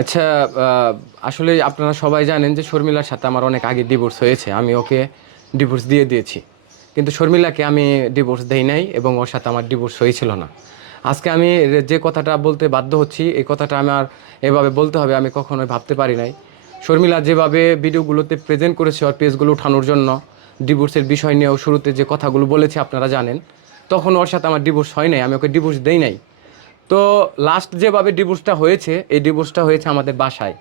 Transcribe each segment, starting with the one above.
আচ্ছা আসলে আপনারা সবাই জানেন যে শর্মিলার সাথে আমার অনেক আগে ডিভোর্স হয়েছে। আমি ওকে ডিভোর্স দিয়ে দিয়েছি। কিন্তু শর্মিলাকে আমি ডিভোর্স দেই নাই এবং ওর সাথে আমার ডিভোর্স হয়েছিল না। আজকে আমি যে কথাটা বলতে বাধ্য হচ্ছি, এই কথাটা আমার এভাবে বলতে হবে, আমি কখনোই ভাবতে পারি নাই। শর্মিলা যেভাবে ভিডিওগুলোতে প্রেজেন্ট করেছে ওর পেজগুলো উঠানোর জন্য ডিভোর্সের বিষয় নিয়েও শুরুতে যে কথাগুলো বলেছে আপনারা জানেন, তখন ওর সাথে আমার ডিভোর্স হয় নাই, আমি ওকে ডিভোর্স দেই নাই। তো লাস্ট যেভাবে ডিভোর্সটা হয়েছে, এই ডিভোর্সটা হয়েছে আমাদের বাসায়।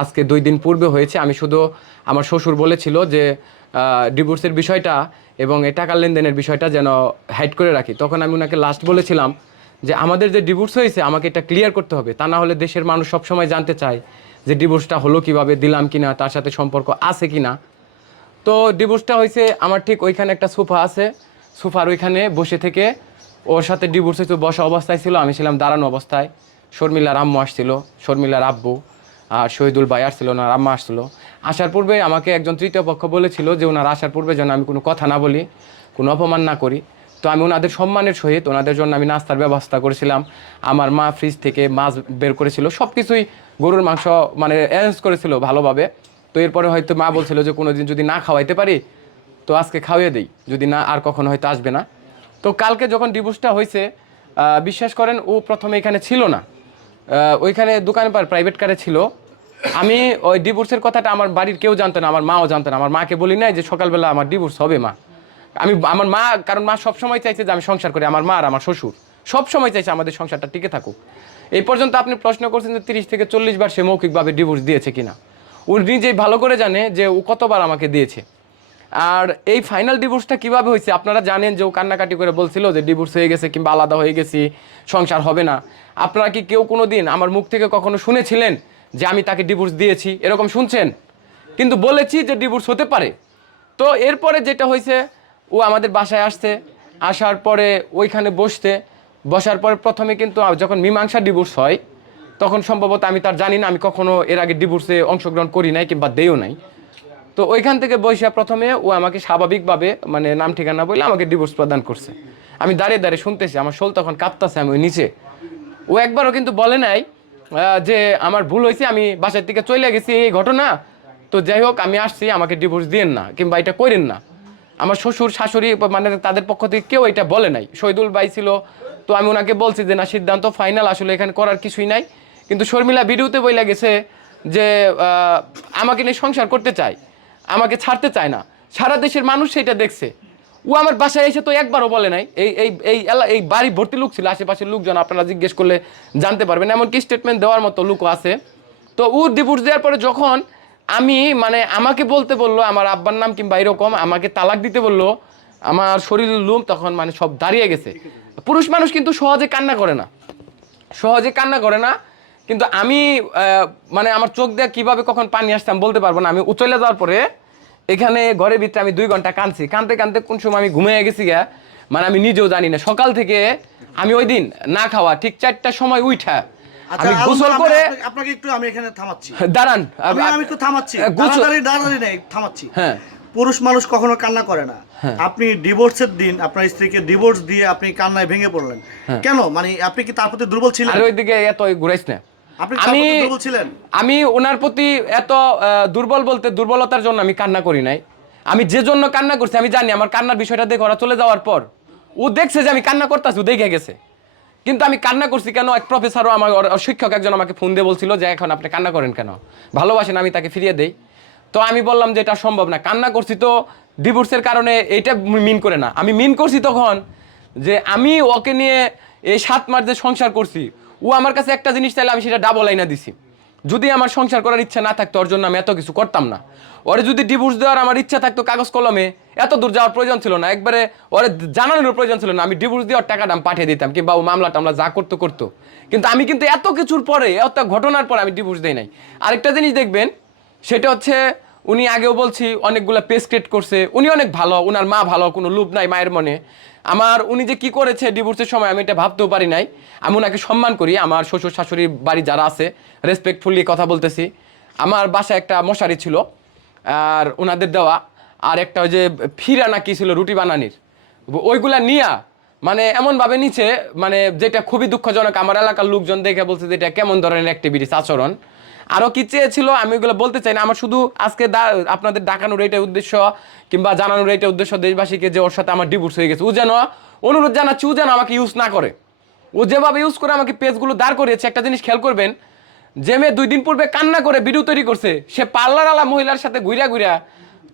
আজকে দুই দিন পূর্বে হয়েছে, আমি শুধু আমার শ্বশুর বলেছিল যে ডিভোর্সের বিষয়টা এবং এই টাকার লেনদেনের বিষয়টা যেন হাইড করে রাখি। তখন আমি ওনাকে লাস্ট বলেছিলাম যে, আমাদের যে ডিভোর্স হয়েছে, আমাকে এটা ক্লিয়ার করতে হবে। তা না হলে দেশের মানুষ সবসময় জানতে চায় যে ডিভোর্সটা হলো কীভাবে, দিলাম কি না তার সাথে সম্পর্ক আছে কি না তো ডিভোর্সটা হয়েছে, আমার ঠিক ওইখানে একটা সোফা আছে। সোফার ওইখানে বসে থেকে ওর সাথে ডিভোর্স হয়েছে ও বসা অবস্থায় ছিল, আমি ছিলাম দাঁড়ানো অবস্থায়। শর্মিলার আম্মু আসছিল, শর্মিলার আব্বু আর শহীদুল ভাই আসছিল, ওনার আম্মা আসছিল। আসার পূর্বে আমাকে একজন তৃতীয় পক্ষ বলেছিল যে, ওনার আসার পূর্বে যেন আমি কোনো কথা না বলি, কোনো অপমান না করি। তো আমি ওনাদের সম্মানের সহিত, ওনাদের জন্য আমি নাস্তার ব্যবস্থা করেছিলাম। আমার মা ফ্রিজ থেকে মাছ বের করেছিল সব কিছুই গরুর মাংস মানে অ্যারেঞ্জ করেছিল ভালোভাবে। তো এরপরে হয়তো মা বলছিল যে কোনো দিন যদি না খাওয়াইতে পারি, তো আজকে খাওয়িয়ে দেই। যদি না, আর কখনো হয়তো আসবে না। তো কালকে যখন ডিভোর্সটা হয়েছে বিশ্বাস করেন ও প্রথমে এখানে ছিল না। ওইখানে দোকানে পার প্রাইভেট কারে ছিল। আমি ওই ডিভোর্সের কথাটা আমার বাড়ির কেউ জানতো না, আমার মাও জানতো না। আমার মাকে বলি নাই যে সকালবেলা আমার ডিভোর্স হবে মা। আমি, আমার মা, কারণ মা সবসময় চাইছে যে আমি সংসার করি, আমার মা আর আমার শ্বশুর। সব সময় চাইছে আমাদের সংসারটা টিকে থাকুক। এই পর্যন্ত আপনি প্রশ্ন করছেন যে তিরিশ থেকে চল্লিশ বার সে মৌখিকভাবে ডিভোর্স দিয়েছে কিনা। ও নিজেই ভালো করে জানে যে ও কতবার আমাকে দিয়েছে। আর এই ফাইনাল ডিভোর্সটা কীভাবে হয়েছে? আপনারা জানেন যে ও কান্নাকাটি করে বলছিল যে ডিভোর্স হয়ে গেছে কিংবা আলাদা হয়ে গেছি, সংসার হবে না। আপনারা কি কেউ কোনো দিন আমার মুখ থেকে কখনো শুনেছিলেন যে আমি তাকে ডিভোর্স দিয়েছি? এরকম শুনছেন? কিন্তু বলেছি যে ডিভোর্স হতে পারে। তো এরপরে যেটা হয়েছে, ও আমাদের বাসায় আসছে, আসার পরে ওইখানে বসতে বসার পরে প্রথমে কিন্তু যখন মীমাংসা ডিভোর্স হয়, তখন সম্ভবত আমি তার জানি না, আমি কখনো এর আগে ডিভোর্সে অংশগ্রহণ করি নাই কিংবা দেও নাই। তো ওইখান থেকে বৈশা প্রথমে ও আমাকে স্বাভাবিকভাবে মানে নাম ঠিকানা বলে আমাকে ডিভোর্স প্রদান করছে। আমি দাঁড়িয়ে দাঁড়িয়ে শুনতেছি, আমার শোল তখন কাঁপতাছে আমি ওই নিচে। ও একবারও কিন্তু বলে নাই যে আমার ভুল হয়েছে, আমি বাসার থেকে চলে গেছি এই ঘটনা। তো যাই হোক, আমি আসছি, আমাকে ডিভোর্স দিয়েন না, কিংবা এটা করেন না। আমার শ্বশুর, শাশুড়ি মানে তাদের পক্ষ থেকে কেউ এটা বলে নাই। শহীদুল ভাই ছিল, তো আমি ওনাকে বলছি যে, না, সিদ্ধান্ত ফাইনাল আসলে এখানে করার কিছুই নাই। কিন্তু শর্মিলা ভিডিওতে বইলা গেছে যে আমাকে নিয়ে সংসার করতে চায়। আমাকে ছাড়তে চায় না। সারা দেশের মানুষ সেটা দেখছে। ও আমার বাসায় এসে তো একবারও বলে নাই, এই এই এই এলা- এই বাড়ি ভর্তি লোক ছিল, আশেপাশের লোকজন আপনারা জিজ্ঞেস করলে জানতে পারবেন, এমনকি স্টেটমেন্ট দেওয়ার মতো লোকও আছে। তো ও ডিভোর্স দেওয়ার পরে যখন আমি মানে আমাকে বলতে বলল, আমার আব্বার নাম কিংবা এরকম, আমাকে তালাক দিতে বলল, আমার শরীরের লুম তখন মানে সব দাঁড়িয়ে গেছে। পুরুষ মানুষ কিন্তু সহজে কান্না করে না। সহজে কান্না করে না কিন্তু আমি আহ, মানে আমার চোখ দিয়ে কীভাবে কখন পানি আসতাম বলতে পারব না। আমি উচলে যাওয়ার পরে এখানে ঘরের ভিতরে আমি দুই ঘণ্টা কাঁদছি। কাঁদতে কাঁদতে কোন সময় আমি ঘুমিয়ে গেছি গা মানে আমি নিজেও জানি না। সকাল থেকে আমি ওই দিন না খাওয়া ঠিক চারটার সময় উঠা আচ্ছা আমি গোসল করে আপনাকে- একটু আমি এখানে থামাচ্ছি। দাঁড়ান। আমি আমি একটু থামাচ্ছি। নেই থামাচ্ছি। হ্যাঁ। পুরুষ মানুষ কখনো কান্না করে না। হ্যাঁ। আপনি ডিভোর্সের দিন আপনার স্ত্রীকে ডিভোর্স দিয়ে আপনি কান্নায় ভেঙে পড়লেন। হ্যাঁ। কেন? মানে আপনি কি তার প্রতি দুর্বল ছিলেন? আর ওইদিকে এত ঘুরাইস না। আমি আমি ওনার প্রতি এত দুর্বল বলতে দুর্বলতার জন্য আমি কান্না করি নাই। আমি যে জন্য কান্না করছি আমি জানি আমার কান্নার বিষয়টা দেখে ওরা চলে যাওয়ার পর। ও দেখছে যে আমি কান্না করতেছি ও দেখে গেছে। কিন্তু আমি কান্না করছি কেন? এক প্রফেসরও আমার শিক্ষক একজন আমাকে ফোন দিয়ে বলছিল যে এখন আপনি কান্না করেন কেন? ভালোবাসেন আমি তাকে ফিরিয়ে দেই। তো আমি বললাম যে এটা সম্ভব না। কান্না করছি তো ডিভোর্সের কারণে এইটা মিন করে না। আমি মিন করছি তখন যে আমি ওকে নিয়ে এই সাত মাস যে সংসার করছি ও আমার কাছে একটা জিনিস চাইলে আমি সেটা ডাবল আইনা দিছি। যদি আমার সংসার করার ইচ্ছা না থাকতো, ওর জন্য আমি এত কিছু করতাম না। ওরে যদি ডিভোর্স দেওয়ার আমার ইচ্ছা থাকতো কাগজ কলমে, এত দূর যাওয়ার প্রয়োজন ছিল না। একবারে ওরে জানানোর প্রয়োজন ছিল না। আমি ডিভোর্স দেওয়ার টাকাটা আমি পাঠিয়ে দিতাম, কিংবা ও মামলা টামলা যা করতো করতো। কিন্তু আমি কিন্তু এত কিছুর পরে, এত ঘটনার পরে আমি ডিভোর্স দিই নাই। আরেকটা জিনিস দেখবেন, সেটা হচ্ছে উনি আগেও বলছি, অনেকগুলো পেজ ক্রিয়েট করছে। উনি অনেক ভালো, উনার মা ভালো, কোনো লোভ নাই মায়ের মনে। আমার, উনি যে কি করেছে ডিভোর্সের সময় আমি এটা ভাবতেও পারি নাই। আমি ওনাকে সম্মান করি, আমার শ্বশুর শাশুড়ির বাড়ি যারা আছে রেসপেক্টফুলি কথা বলতেছি। আমার বাসায় একটা মশারি ছিল, আর ওনাদের দেওয়া, আর একটা ওই যে ফিরা না কি ছিল রুটি বানানির। ওইগুলা নিয়া মানে এমনভাবে নিচে মানে যেটা খুবই দুঃখজনক, আমার এলাকার লোকজন দেখে বলছে যে এটা কেমন ধরনের অ্যাক্টিভিটিস আচরণ। আরও কি চেয়েছিল, আমি ওগুলো বলতে চাই না। আমার শুধু আজকে আপনাদের ডাকানোর এইটা উদ্দেশ্য কিংবা জানানোর এইটা উদ্দেশ্য দেশবাসীকে যে ওর সাথে আমার ডিভোর্স হয়ে গেছে। ও যেন, অনুরোধ জানাচ্ছি, ও যেন আমাকে ইউজ না করে। ও যেভাবে ইউজ করে আমাকে পেজগুলো দাঁড় করিয়েছে, একটা জিনিস খেয়াল করবেন, যে মেয়ে দুই দিন পূর্বে কান্না করে ভিডিও তৈরি করছে, সে পার্লার আলা মহিলার সাথে ঘুরা ঘুরা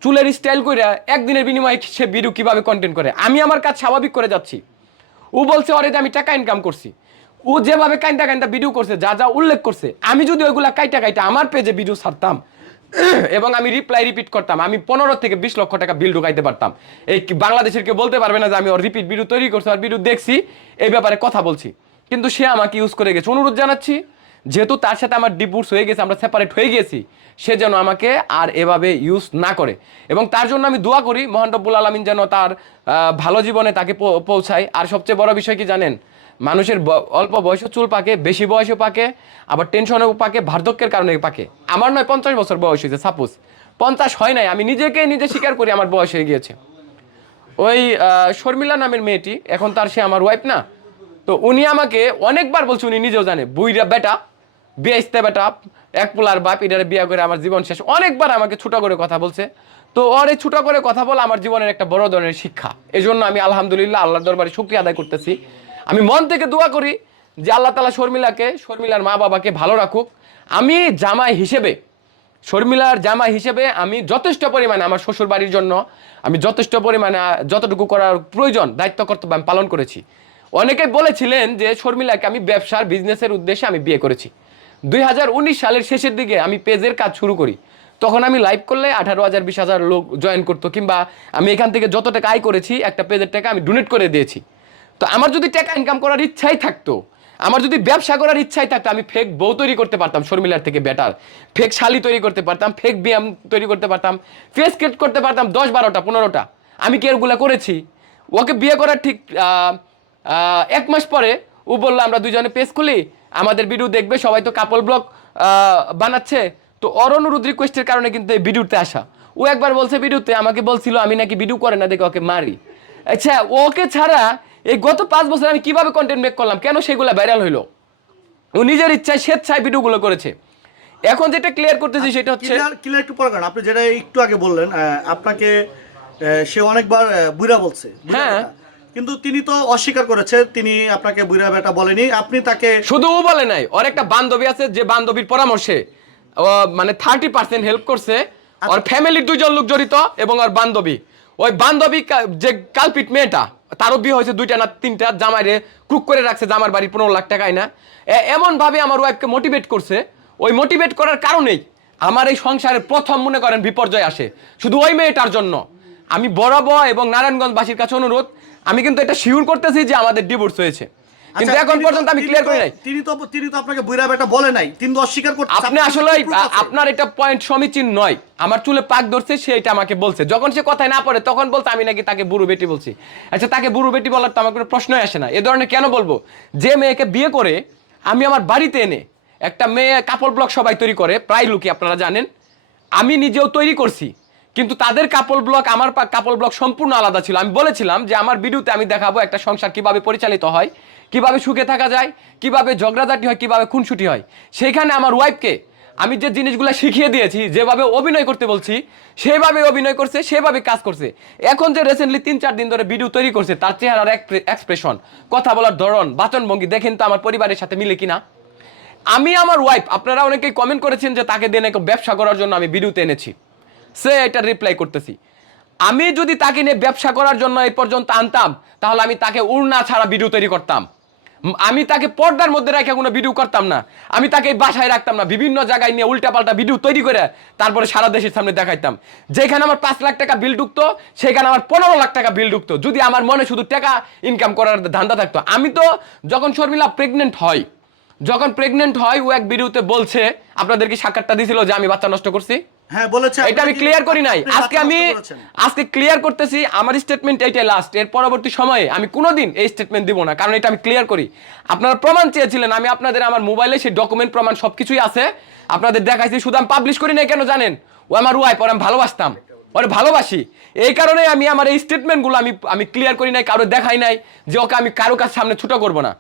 চুলের স্টাইল কইরা একদিনের বিনিময়ে সে ভিডিও কীভাবে কন্টেন্ট করে। আমি আমার কাজ স্বাভাবিক করে যাচ্ছি। ও বলছে অলরেডি আমি টাকা ইনকাম করছি। ও যেভাবে কাইন্টা কাইন্টা ভিডিও করছে, যা যা উল্লেখ করছে, আমি যদি ওইগুলা কাইটা কাইটা আমার পেজে ভিডিও ছাড়তাম, এবং আমি রিপ্লাই রিপিট করতাম, আমি পনেরো থেকে বিশ লক্ষ টাকা বিল ঢুকাইতে পারতাম। এই বাংলাদেশের কেউ বলতে পারবে না যে আমি ওর রিপিট ভিডিও তৈরি করছি আর ভিডিও দেখছি, এই ব্যাপারে কথা বলছি। কিন্তু সে আমাকে ইউজ করে গেছে। অনুরোধ জানাচ্ছি যেহেতু তার সাথে আমার ডিভোর্স হয়ে গেছে, আমরা সেপারেট হয়ে গেছি, সে যেন আমাকে আর এভাবে ইউজ না করে। এবং তার জন্য আমি দোয়া করি, মহান রব্বুল আলমিন যেন তার ভালো জীবনে তাকে পৌঁছায়। আর সবচেয়ে বড় বিষয় কি জানেন? মানুষের অল্প বয়সে চুল পাকে, বেশি বয়সে পাকে, আবার টেনশনেও পাকে বার্ধক্যের কারণে পাকে। আমার নয়, পঞ্চাশ বছর বয়স হয়েছে সাপোজ পঞ্চাশ হয় নাই, আমি নিজেকে নিজে স্বীকার করি, আমার বয়স হয়ে গিয়েছে। ওই শর্মিলা নামের মেয়েটি, এখন তার সে আমার ওয়াইফ না, তো উনি আমাকে অনেকবার বলছে, উনি নিজেও জানে বুইরা বেটা বিয়ে ইস্তে বেটা, এক পোলার বাপ, এটারে বিয়ে করে আমার জীবন শেষ। অনেকবার আমাকে ছোট করে কথা বলছে। তো ওর এই ছোট করে কথা বলা আমার জীবনের একটা বড় ধরনের শিক্ষা। এই জন্য আমি আলহামদুলিল্লাহ আল্লাহর দরবারে শুক্রিয়া আদায় করতেছি। আমি মন থেকে দোয়া করি যে আল্লাহ তালা শর্মিলাকে, শর্মিলার মা বাবাকে ভালো রাখুক। আমি জামাই হিসেবে, শর্মিলার জামা হিসেবে আমি যথেষ্ট পরিমাণে আমার শ্বশুর বাড়ির জন্য, আমি যথেষ্ট পরিমাণে, যতটুকু করার প্রয়োজন, দায়িত্ব কর্তব্য আমি পালন করেছি। অনেকে বলেছিলেন যে শর্মিলাকে আমি ব্যবসার বিজনেসের উদ্দেশ্যে আমি বিয়ে করেছি। দুই হাজার উনিশ সালের শেষের দিকে আমি পেজের কাজ শুরু করি। তখন আমি লাইভ করলে আঠারো হাজার বিশ হাজার লোক জয়েন করতো কিংবা আমি এখান থেকে যত টাকা আয় করেছি, একটা পেজের টাকা আমি ডোনেট করে দিয়েছি। তো আমার যদি টাকা ইনকাম করার ইচ্ছাই থাকতো, আমার যদি ব্যবসা করার ইচ্ছাই থাকতো, আমি ফেক বউ তৈরি করতে পারতাম, শর্মিলার থেকে বেটার ফেক শালি তৈরি করতে পারতাম ফেক ব্যায়াম তৈরি করতে পারতাম ফেস কেট করতে পারতাম দশ বারোটা, পনেরোটা। আমি কি এরগুলা করেছি? ওকে বিয়ে করার ঠিক এক মাস পরে ও বলল, আমরা দুজনে পেজ খুলি আমাদের ভিডিও দেখবে সবাই তো কাপল ব্লগ বানাচ্ছে। তো ওর অনুরোধ রিকোয়েস্টের কারণে কিন্তু এই ভিডিওতে আসা। ও একবার বলছে ভিডিওতে আমাকে বলছিল আমি নাকি ভিডিও করে না দেখে ওকে মারি। আচ্ছা ওকে ছাড়া এই গত পাঁচ বছর আমি কীভাবে কন্টেন্ট মেক করলাম কেন সেগুলো ভাইরাল হইল? ও নিজের ইচ্ছায় স্বেচ্ছায় ভিডিওগুলো করেছে। এখন যেটা ক্লিয়ার করতেছি সেটা হচ্ছে ক্লিয়ার একটু পরে। আপনি যেটা একটু আগে বললেন আপনাকে সে অনেকবার বুইরা বলছে। হ্যাঁ। কিন্তু তিনি তো অস্বীকার করেছে তিনি আপনাকে বুইরা বেটা বলেনি আপনি তাকে শুধু ও বলে নাই ওর একটা বান্ধবী আছে যে বান্ধবীর পরামর্শে মানে থার্টি পার্সেন্ট হেল্প করছে ওর ফ্যামিলির দুজন লোক জড়িত এবং ওর বান্ধবী। ওই বান্ধবী যে কালপিট মেয়েটা তারও বিয়ে হয়েছে দুইটা না তিনটা জামাইরে কুক করে রাখছে জামার বাড়ি পনেরো লাখ টাকায় না এমনভাবে আমার ওয়াইফকে মোটিভেট করছে ওই মোটিভেট করার কারণেই আমার এই সংসারের প্রথম মনে করেন বিপর্যয় আসে। শুধু ওই মেয়েটার জন্য। আমি বরাব এবং নারায়ণগঞ্জবাসীর কাছে অনুরোধ আমি কিন্তু এটা শিওর করতেছি যে আমাদের ডিভোর্স হয়েছে। কিন্তু আচ্ছা, এখন পর্যন্ত আমি ক্লিয়ার করি নাই। তিনি তো তিনি তো আপনাকে বুইরা বেটা বলে নাই। তিনি তো অস্বীকার করতে আপনি আসলে আপনার এটা পয়েন্ট সমীচীন নয়। আমার চুলে পাক ধরছে সে এটা আমাকে বলছে। যখন সে কথায় না পড়ে তখন বলতে আমি নাকি তাকে বুড়ো বেটি বলছি। আচ্ছা তাকে বুড়ো বেটি বলার তো আমার কোনো প্রশ্নই আসে না। এ ধরনের কেন বলব? যে মেয়েকে বিয়ে করে আমি আমার বাড়িতে এনে একটা মেয়ে কাপড় ব্লক সবাই তৈরি করে প্রায় লোকই আপনারা জানেন আমি নিজেও তৈরি করছি। কিন্তু তাদের কাপল ব্লক আমার কাপল ব্লক সম্পূর্ণ আলাদা ছিল। আমি বলেছিলাম যে আমার ভিডিওতে আমি দেখাবো একটা সংসার কীভাবে পরিচালিত হয়, কীভাবে সুখে থাকা যায়, কীভাবে ঝগড়াঝাটি হয়, কীভাবে খুনসুটি হয়। সেইখানে আমার ওয়াইফকে আমি যে জিনিসগুলো শিখিয়ে দিয়েছি, যেভাবে অভিনয় করতে বলছি, সেভাবে অভিনয় করছে, সেভাবে কাজ করছে। এখন যে রিসেন্টলি তিন চার দিন ধরে ভিডিও তৈরি করছে, তার চেহারার এক্সপ্রেশন কথা বলার ধরন, বাচনভঙ্গি দেখেন তো আমার পরিবারের সাথে মিলে কিনা। আমি আমার ওয়াইফ আপনারা অনেকেই কমেন্ট করেছেন যে তাকে দিয়ে ব্যবসা করার জন্য আমি ভিডিওতে এনেছি। সে এটা রিপ্লাই করতেছি। আমি যদি তাকে নিয়ে ব্যবসা করার জন্য এই পর্যন্ত আনতাম, তাহলে আমি তাকে উড়না ছাড়া ভিডিও তৈরি করতাম। আমি তাকে পর্দার মধ্যে রেখে কোনো ভিডিও করতাম না। আমি তাকে বাসায় রাখতাম না, বিভিন্ন জায়গায় নিয়ে উল্টাপাল্টা ভিডিও তৈরি করে তারপরে সারা দেশের সামনে দেখাইতাম। যেখানে আমার পাঁচ লাখ টাকা বিল ঢুকতো, সেখানে আমার পনেরো লাখ টাকা বিল ঢুকতো। যদি আমার মনে শুধু টাকা ইনকাম করার ধান্দা থাকতো। আমি তো যখন শর্মিলা প্রেগনেন্ট হয়, যখন প্রেগনেন্ট হয়, ও এক ভিডিওতে বলছে আপনাদেরকে সাক্ষাৎটা দিছিল যে আমি বাচ্চা নষ্ট করছি? হ্যাঁ বলেছে এটা আমি ক্লিয়ার করি নাই। আজকে আমি আজকে ক্লিয়ার করতেছি আমার স্টেটমেন্ট এইটাই লাস্ট এর পরবর্তী সময়ে আমি কোনোদিন এই স্টেটমেন্ট দিব না কারণ এটা আমি ক্লিয়ার করি। আপনারা প্রমাণ চেয়েছিলেন আমি আপনাদের আমার মোবাইলে সেই ডকুমেন্ট প্রমাণ সবকিছুই আছে। আপনাদের দেখাইছি শুধু আমি পাবলিশ করি নাই কেন জানেন? ও আমার ওয়াইফ ওর আমি ভালোবাসতাম ওরে ভালোবাসি। এই কারণে আমি আমার এই স্টেটমেন্টগুলো আমি আমি ক্লিয়ার করি নাই কারও দেখাই নাই যে ওকে আমি কারও কাছে সামনে ছোট করব না।